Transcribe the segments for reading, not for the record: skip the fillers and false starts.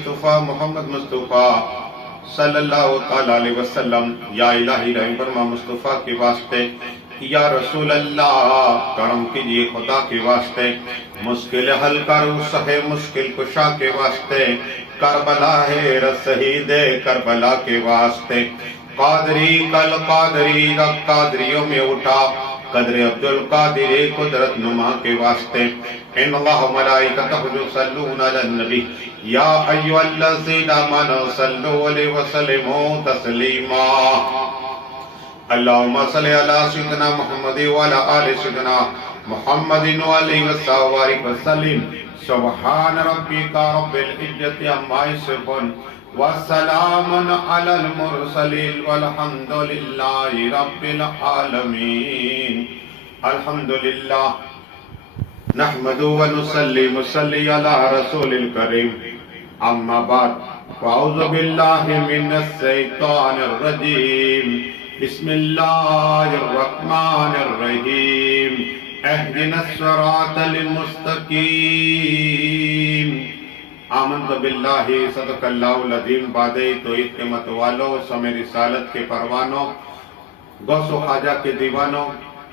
مصطفیٰ محمد مصطفیٰ صلی اللہ تعالیٰ علیہ وسلم، یا الہی رحم فرما مصطفیٰ کے واسطے، یا رسول اللہ کرم کیجئے خدا کے واسطے، مشکل حل کرو سہے مشکل کشا کے واسطے، کربلا ہے شہید کربلا کے واسطے، قادری کل قادری رب قادریوں میں اٹھا، قدر عبدالقادر قدرت نما کے واسطے، ان اللہ ملائکتہ یصلون علی النبی یا ایھا الذین آمنوا صلوا علیہ وسلموا تسلیما اللہم صلی علی سیدنا محمد وعلی آل سیدنا محمد وعلیہ وسلم وسلم سبحان ربک رب العزت عما یصفون وسلام علی المرسلین والحمد للہ رب العالمین۔ الحمدللہ نحمد و نصلی علی رسول الکریم، اما بعد فاعوذ باللہ من الشیطان الرجیم، بسم اللہ الرحمن الرحیم، اہدنا الصراط المستقیم۔ آمنت باللہ صدق اللہ العظیم۔ بعد توحید کے متوالوں، سمے رسالت کے پروانوں، غوث و خواجہ کے دیوانوں،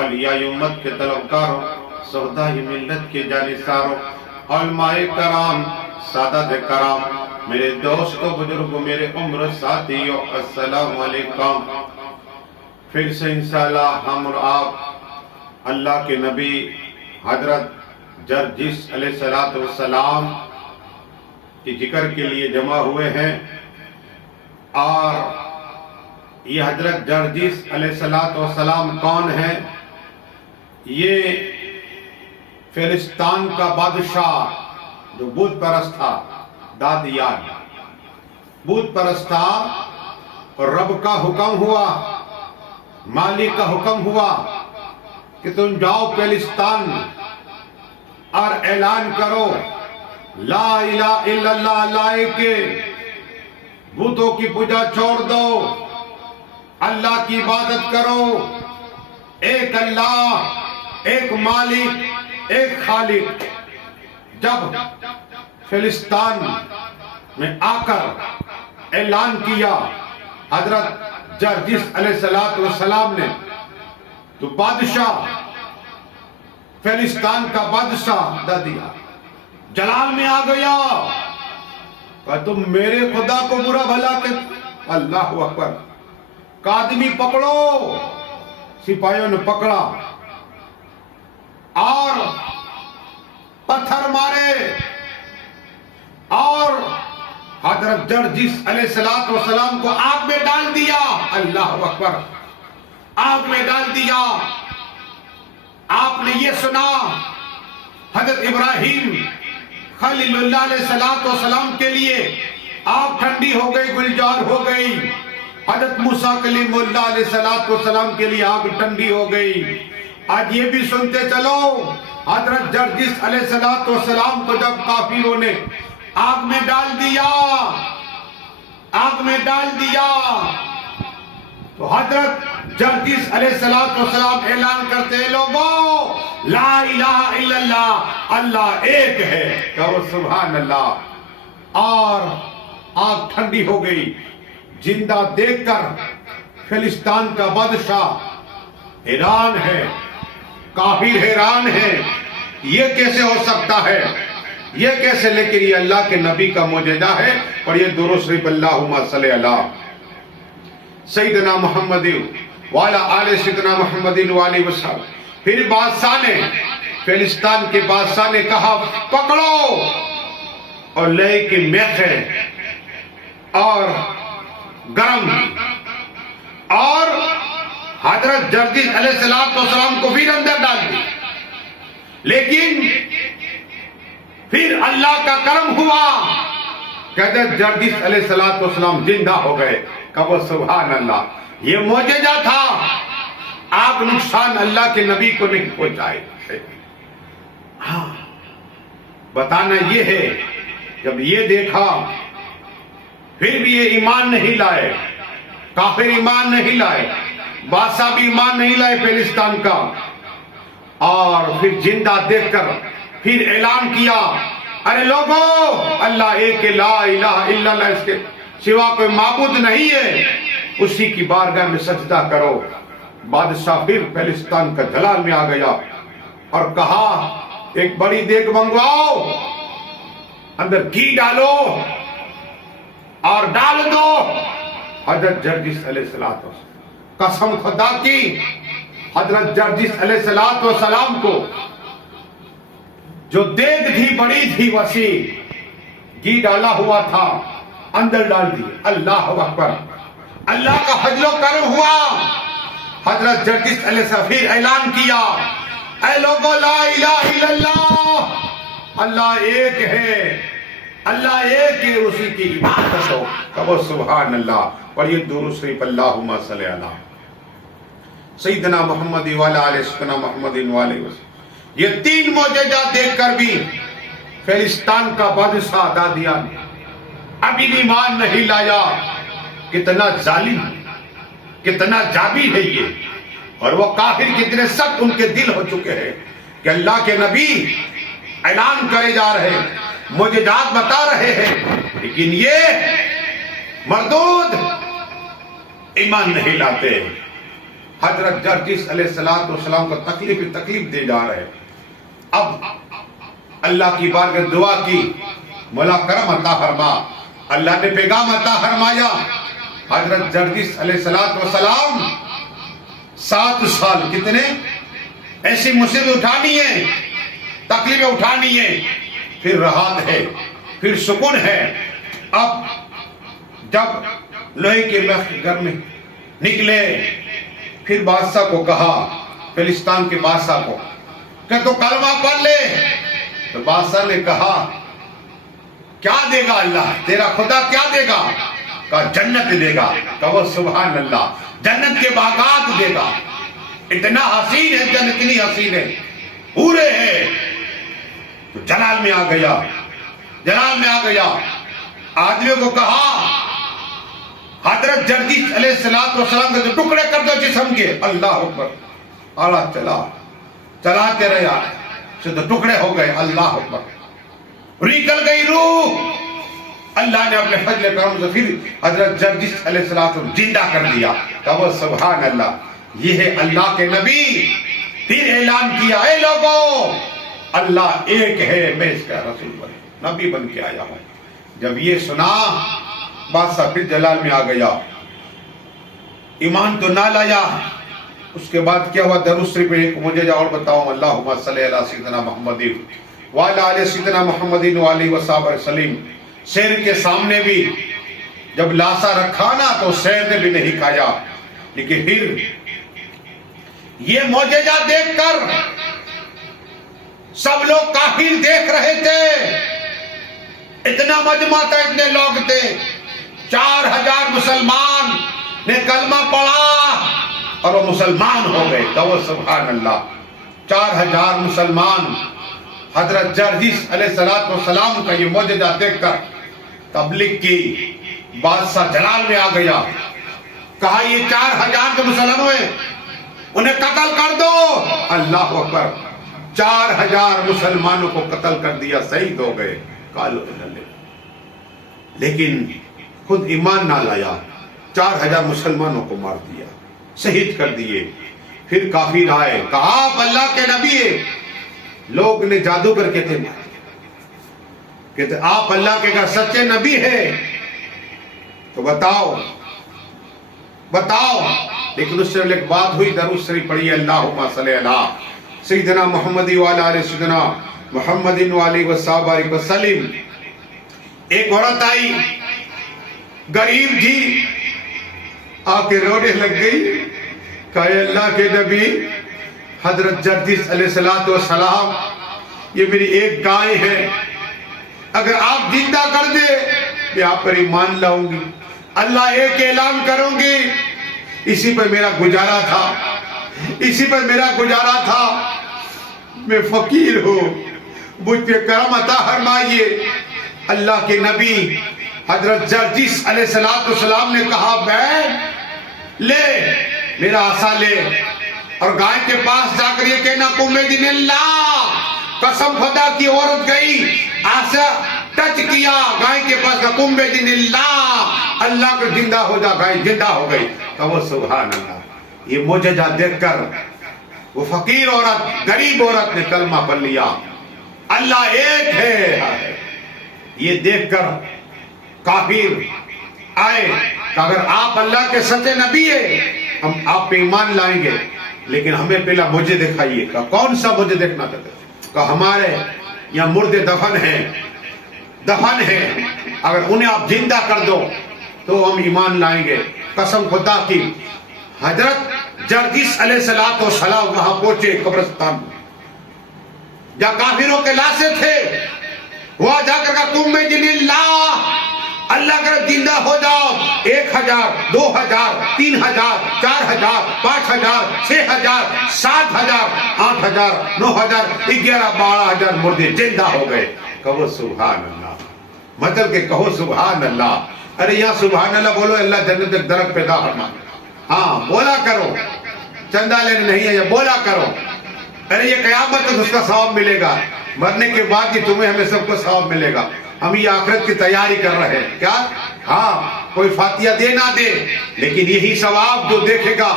اولیاء امت کے طلبکاروں، سوداء ملت کے جانثاروں، علماء کرام، سادات کرام، میرے دوستوں بزرگوں، میرے عمر ساتھیوں، السلام علیکم۔ پھر سے انشاءاللہ ہم اور آپ اللہ کے نبی حضرت جرجس علیہ السلام کی ذکر کے لیے جمع ہوئے ہیں، اور یہ حضرت جرجس علیہ السلام کون ہے؟ یہ فلسطین کا بادشاہ جو بت پرست تھا، دادیان بت پرست تھا، اور رب کا حکم ہوا، مالک کا حکم ہوا کہ تم جاؤ فلسطین اور اعلان کرو لا الہ الا اللہ، اللہ کے بتوں کی پوجا چھوڑ دو، اللہ کی عبادت کرو، ایک اللہ، ایک مالک، ایک خالق۔ جب فلسطین میں آ کر اعلان کیا حضرت جرجس علیہ السلام نے، تو بادشاہ، فلسطین کا بادشاہ دادیا جلال میں آ گیا، کہ تم میرے خدا کو برا بھلا کہ اللہ اکبر، قادمی پکڑو۔ سپاہیوں نے پکڑا اور پتھر مارے، اور حضرت جرجس علیہ السلام کو آگ میں ڈال دیا۔ اللہ اکبر، آگ میں ڈال دیا۔ آپ نے یہ سنا حضرت ابراہیم خلیل اللہ علیہ السلام کے لیے آگ ٹھنڈی ہو گئی، گلزار ہو گئی۔ حضرت موسیٰ کلیم اللہ علیہ السلام کے لیے آگ ٹھنڈی ہو گئی۔ آج یہ بھی سنتے چلو، حضرت جرجس علیہ السلام کو جب کافروں نے آگ میں ڈال دیا، آگ میں ڈال دیا، تو حضرت جرجس علیہ السلام اعلان کرتے ہیں، لوگوں لا الہ الا اللہ، اللہ ایک ہے، کہو سبحان اللہ۔ اور آگ ٹھنڈی ہو گئی۔ زندہ دیکھ کر فلسطین کا بادشاہ حیران ہے، کافر حیران ہے، یہ کیسے ہو سکتا ہے، یہ کیسے؟ لیکن یہ اللہ کے نبی کا معجزہ ہے، اور یہ درود شریف اللہم صلی علی سیدنا محمد وعلی آل سیدنا محمد وعلی وسلم۔ پھر بادشاہ نے، فلسطین کے بادشاہ نے کہا پکڑو، اور لے کے میخیں اور گرم، اور حضرت جرجس علیہ السلام کو پھر اندر ڈال دی۔ لیکن پھر اللہ کا کرم ہوا، کہتے جرجس علیہ السلام زندہ ہو گئے، کہو سبحان اللہ۔ یہ معجزہ تھا، آپ نقصان اللہ کے نبی کو نہیں پہنچائے۔ ہاں، بتانا یہ ہے، جب یہ دیکھا پھر بھی یہ ایمان نہیں لائے، کافر ایمان نہیں لائے، بادشاہ بھی ایمان نہیں لائے فلسطین کا، اور پھر زندہ دیکھ کر پھر اعلان کیا ارے لوگوں، اللہ ایک ہے، لا الہ الا اللہ، اس کے سوا کوئی معبود نہیں ہے، اسی کی بارگاہ میں سجدہ کرو۔ بادشاہ پھر فلسطین کا جلال میں آ گیا اور کہا ایک بڑی دیگ منگواؤ، اندر گھی ڈالو اور ڈال دو۔ حضرت جرجس علیہ السلام، قسم خدا کی، حضرت جرجس علیہ السلام کو جو دیگ تھی بڑی تھی، وسیع، گھی ڈالا ہوا تھا، اندر ڈال دی۔ اللہ اکبر، اللہ کا فضل و کرم ہوا۔ حضرت جرجس علیہ السلام پھر اعلان کیا، اے لوگوں، لا الہ الا اللہ، اللہ ایک ہے، اللہ ایک ہے، اسی کی عبادت ہو۔ کہو سبحان اللہ، پڑھیے درود شریف، اللہم صلی علی سیدنا محمد وعلی آل سیدنا محمد وعلی وسلم۔ یہ تین معجزات دیکھ کر بھی فلسطین کا بادشاہ دادیان ابھی ایمان نہیں لایا۔ کتنا ظالم، کتنا جابر ہے یہ، اور وہ کافر کتنے سخت ان کے دل ہو چکے ہیں کہ اللہ کے نبی اعلان کرے جا رہے ہیں، معجزات بتا رہے ہیں، لیکن یہ مردود ایمان نہیں لاتے۔ حضرت جرجس علیہ السلام کو تکلیف دے جا رہے۔ اب اللہ کی بارگاہ دعا کی، مولا کرم عطا فرما۔ اللہ نے پیغام عطا فرمایا۔ حضرت جرجس علیہ السلام 7 سال، کتنے ایسی مصیبت اٹھانی ہے، تکلیفیں اٹھانی ہے، پھر راحت ہے، پھر سکون ہے۔ اب جب لوہے کے گھر میں نکلے، پھر بادشاہ کو کہا، فلسطین کے بادشاہ کو، کہ تو کلمہ پڑھ لے۔ تو بادشاہ نے کہا کیا دے گا اللہ، تیرا خدا کیا دے گا؟ کہا جنت دے گا۔ کہو سبحان اللہ، جنت کے باغات دے گا، اتنا حسین ہے جنت، اتنی حسین ہے، پورے ہیں۔ تو جلال میں آ گیا، جلال میں آ گیا۔ آدمیوں کو کہا حضرت جرجس علیہ السلام کے ٹکڑے کر دو جسم کے۔ اللہ اکبر، آلہ چلاتے رہے، تو ٹکڑے ہو گئے۔ اللہ اکبر، نکل گئی روح۔ اللہ نے اپنے فضل کرم سے پھر حضرت جرجس علیہ السلام زندہ کر دیا۔ کہو سبحان اللہ، یہ ہے اللہ کے نبی۔ پھر اعلان کیا، اے لوگوں، اللہ ایک ہے، میں اس کا رسول نبی بن کے آیا ہوں۔ جب یہ سنا، بادشاہ پھر جلال میں آ گیا، ایمان تو نہ لایا۔ اس کے بعد کیا ہوا؟ درود شریف میں ایک معجزہ اور بتاؤں، اللہم صلی علی سیدنا محمد وعلی آل سیدنا محمد وعلی وصحبہ وسلم۔ شیر کے سامنے بھی جب لاسا رکھا نا تو شیر نے بھی نہیں کھایا، لیکن پھر یہ معجزہ دیکھ کر سب لوگ کافر دیکھ رہے تھے۔ اتنا مجمع تھا، اتنے لوگ تھے، 4000 مسلمان نے کلمہ پڑھا اور وہ مسلمان ہو گئے۔ تو سبحان اللہ، 4000 مسلمان حضرت جرجس علیہ السلام کا یہ معجزہ دیکھ کر تبلیغ کی۔ بادشاہ جلال میں آ گیا، کہا یہ 4000 کے مسلمان ہوئے، انہیں قتل کر دو۔ اللہ اکبر، 4000 مسلمانوں کو قتل کر دیا، شہید ہو گئے۔ لیکن خود ایمان نہ لایا، 4000 مسلمانوں کو مار دیا، شہید کر دیے۔ پھر کافر آئے، کہا آپ اللہ کے نبی ہیں۔ لوگ نے جادو کر کے تھے، کہتے آپ اللہ کے سچے نبی ہیں تو بتاؤ بتاؤ۔ لیکن اس سے ایک بات ہوئی، درود شریف پڑھیے، اللہم صلی علی سیدنا محمد وعلی آل سیدنا محمد وعلی وصحبہ وسلم۔ ایک عورت آئی، غریب تھی، آ کے رونے لگ گئی، کہا اے اللہ کے نبی حضرت جرجس علیہ السلام، یہ میری ایک گائے ہے، اگر آپ زندہ کر دے میں آپ پر ایمان لاؤں گی، اللہ ایک اعلان کروں گی۔ اسی پر میرا گزارا تھا، اسی پر میرا گزارا تھا، میں فقیر ہوں، مجھ پہ کرم عطا فرمائیے۔ اللہ کے نبی حضرت جرجس علیہ السلام نے کہا بیٹھ، لے میرا عصا لے، اور گائے کے پاس جا کر یہ کہنا قم بدین اللہ، قسم خدا کی عورت گئی، ایسا ٹچ کیا گائے کے پاس کا کم بِإِذْنِ اللہ، اللہ کا زندہ ہو جا، گائے زندہ ہو گئی۔ کہو سبحان اللہ۔ یہ معجزہ دیکھ کر وہ فقیر عورت، غریب عورت نے کلمہ پڑھ لیا، اللہ ایک ہے۔ یہ دیکھ کر کافر آئے کہ اگر آپ اللہ کے سچے نبی ہیں ہم آپ پہ ایمان لائیں گے، لیکن ہمیں پہلا مجھے دکھائیے۔ کہ کون سا مجھے دیکھنا چاہتے؟ کہ ہمارے یہاں مردے دفن ہیں، اگر انہیں آپ زندہ کر دو تو ہم ایمان لائیں گے۔ قسم خدا کی، حضرت جرجس علیہ السلام وہاں پہنچے قبرستان میں جہاں کافروں کے لاشیں تھے، وہاں جا کر کہا تم میں جن اللہ کر زندہ ہو جاؤ، 1000 2000 3000 4000 5000 6000 7000 8000 9000 11 12000 مردے زندہ ہو گئے۔ کہو سبحان اللہ، مطلب کہ کہو سبحان اللہ۔ ارے یہاں سبحان اللہ بولو، اللہ جنت ایک درخت پیدا فرما۔ ہاں بولا کرو، چندہ لینے نہیں ہے، یہ بولا کرو۔ ارے یہ قیامت ہے، اس کا ثواب ملے گا، مرنے کے بعد ہی تمہیں ہمیں سب کو ثواب ملے گا۔ ہم یہ آخرت کی تیاری کر رہے ہیں کیا؟ ہاں کوئی فاتحہ دے نہ دے، لیکن یہی ثواب جو دیکھے گا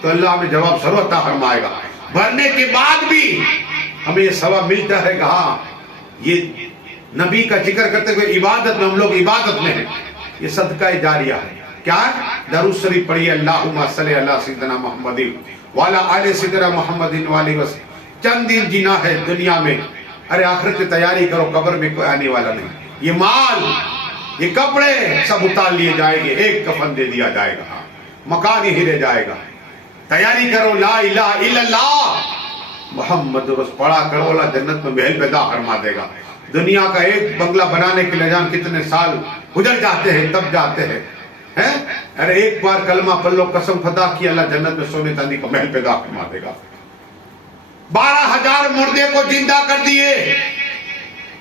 تو اللہ ہمیں جواب ضرور عطا فرمائے گا۔ مرنے کے بعد بھی ہمیں یہ ثواب ملتا ہے کہ ہاں یہ نبی کا ذکر کرتے ہوئے عبادت میں، ہم لوگ عبادت میں ہیں، یہ صدقہ جاریہ ہے۔ کیا ہے؟ درود شریف پڑھیے، اللہم صلی علی سیدنا محمد وعلی آل سیدنا محمد وعلیہ وسلم۔ چند دن جینا ہے دنیا میں، ارے آخرت کی تیاری کرو، قبر میں کوئی آنے والا نہیں۔ یہ مال، یہ کپڑے سب اتار لیے جائیں گے، ایک کفن دے دیا جائے گا، مکان ہی رہ جائے گا۔ تیاری کرو، لا الہ الا اللہ محمد رسول پڑھا کرو، اللہ جنت میں محل پیدا فرما دے گا۔ دنیا کا ایک بنگلہ بنانے کے لیے جان کتنے سال گزر جاتے ہیں، تب جاتے ہیں۔ ارے ایک بار کلمہ پڑھ لو، قسم خدا کی، اللہ جنت میں سونے چاندی کا محل پیدا فرما دے گا۔ 12000 مردے کو زندہ کر دیے۔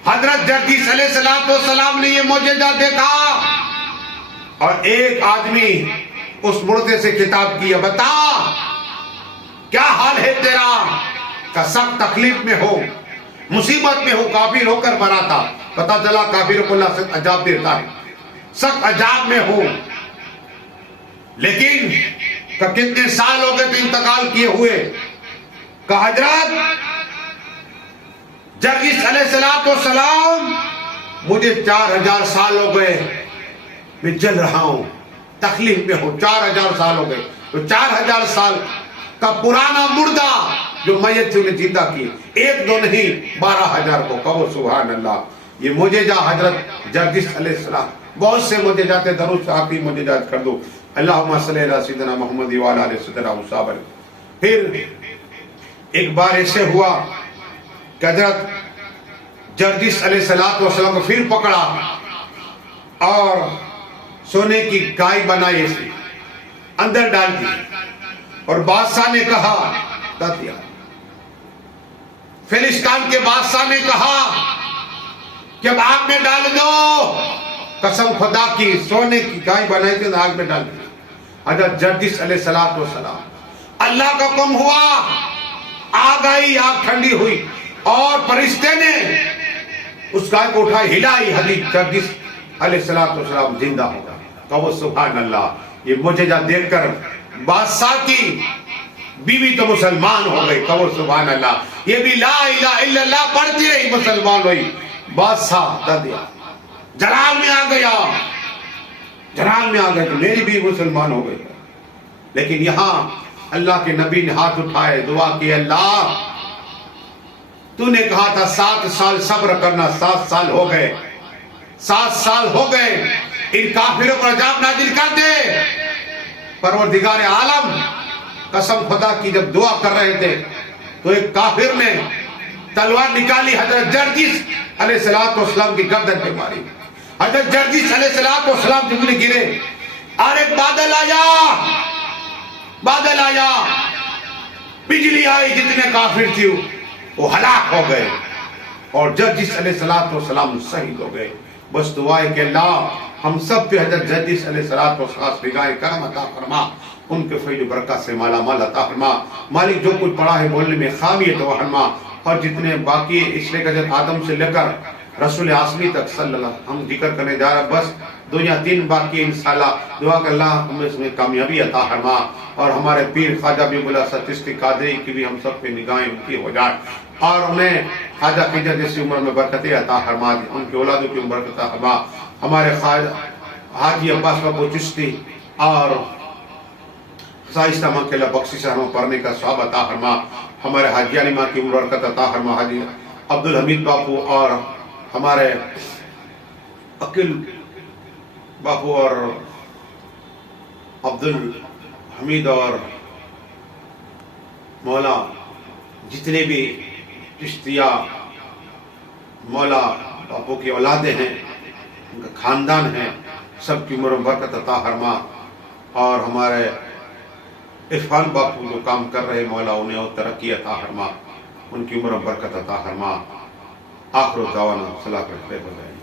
حضرت جرجس علیہ السلام نے یہ معجزہ دیکھا، اور ایک آدمی اس مردے سے خطاب کیا، بتا کیا حال ہے تیرا؟ کہ سخت تکلیف میں ہو، مصیبت میں ہو، کافر ہو کر مرا تھا۔ پتا چلا کافر کو اللہ سخت عذاب دیتا ہے، سخت عذاب میں ہو، لیکن کہ کتنے سال ہو گئے تو انتقال کیے ہوئے؟ کہ حضرت جرجس علیہ السلام مجھے 4000 سال ہو گئے، میں جل رہا ہوں، تکلیف میں ہوں، 4000 سال ہو گئے۔ تو 4000 سال کا پرانا مردہ جو میت تھے انہیں زندہ کیے، ایک دو نہیں، 12000 کو۔ کہو سبحان اللہ۔ یہ معجزہ حضرت جرجس علیہ السلام، بہت سے معجزات، درود آپ ہی معجزات کر دو، اللہم صلی علی سیدنا محمد وعلی آل سیدنا محمد۔ پھر ایک بار ایسے ہوا کہ حضرت جرجس علیہ السلام کو پھر پکڑا اور سونے کی گائے بنائی، اسے اندر ڈال دی، اور بادشاہ نے کہا، فلسطین کے بادشاہ نے کہا کہ اب آگ میں ڈال دو۔ قسم خدا کی، سونے کی گائے بنائی تھی، آگ میں ڈال دی۔ حضرت جرجس علیہ السلام، اللہ کا حکم ہوا، آگ آئی، آگ ٹھنڈی ہوئی، اور فرشتے نے اس گائے کو اٹھائی، ہلائی، حضرت جرجس علیہ السلام زندہ ہو گیا۔ کہو سبحان اللہ۔ یہ معجزہ دیکھ کر بادشاہ کی بیوی تو مسلمان ہو گئی۔ کہو سبحان اللہ۔ یہ بھی لا الہ الا اللہ پڑھتی رہی، مسلمان ہوئی۔ بادشاہ دادیا جلال میں آ گیا، جلال میں آ گیا کہ میری بھی مسلمان ہو گئی۔ لیکن یہاں اللہ کے نبی نے ہاتھ اٹھائے، دعا کی، اللہ تو نے کہا تھا 7 سال صبر کرنا، 7 سال ہو گئے، 7 سال ہو گئے، ان کافروں پر عذاب نازل کر دے۔ پروردگار عالم، قسم خدا کی، جب دعا کر رہے تھے تو ایک کافر نے تلوار نکالی، حضرت جرجس علیہ السلام کی گردن پہ ماری۔ حضرت جرجس علیہ السلام زمین گرے، اور ایک بادل آیا، بجلی آئی، جتنے کافر تھے وہ ہلاک ہو گئے، اور جرجس علیہ السلام شہید ہو گئے۔ بس دعا ہے کہ اللہ ہم سب پہ حضرت جرجس علیہ السلام بگائے کرم عطا فرما، ان کے فیض و برکت سے مالا مال عطا فرما۔ مالک جو کچھ پڑھا ہے بولنے میں خامی ہے تو فرما، اور جتنے باقی اس لے کر آدم سے لے کر رسول اعظمی تک صلی اللہ ہم ذکر کرنے جا رہے ہیں. بس 2 یا 3 باقی انشاءاللہ. دعا کہ اللہ ہمیں اس میں کامیابی عطا فرما اور ہمارے پیر خواجہ حبیب اللہ چشتی قادری کی بھی ہم سب پہ نگاہیں ان کی ہو جائیں اور انہیں خواجہ خضر جیسی عمر میں برکتیں عطا فرما دی. ان کی اولادوں کی عمر عطا فرما. ہمارے خواجہ حاجی عباس بابو چشتی اور شائستہ ماں کے اللہ بخشش ہمیں پڑھنے کا ثواب عطا فرما. ہمارے حاجی علی ماں کی عمر برکت عطا فرما. حاجی عبدالحمید باپو اور ہمارے عقیل باپو اور عبدالحمید اور مولا جتنے بھی چشتیہ مولا باپو کی اولادیں ہیں ان کا خاندان ہے سب کی عمر و برکت عطا فرما. اور ہمارے عرفان باپو جو کام کر رہے مولا انہیں اور ترقی عطا فرما. ان کی عمر و برکت عطا فرما. آخر دعوانا صلاح کرتے ہوئے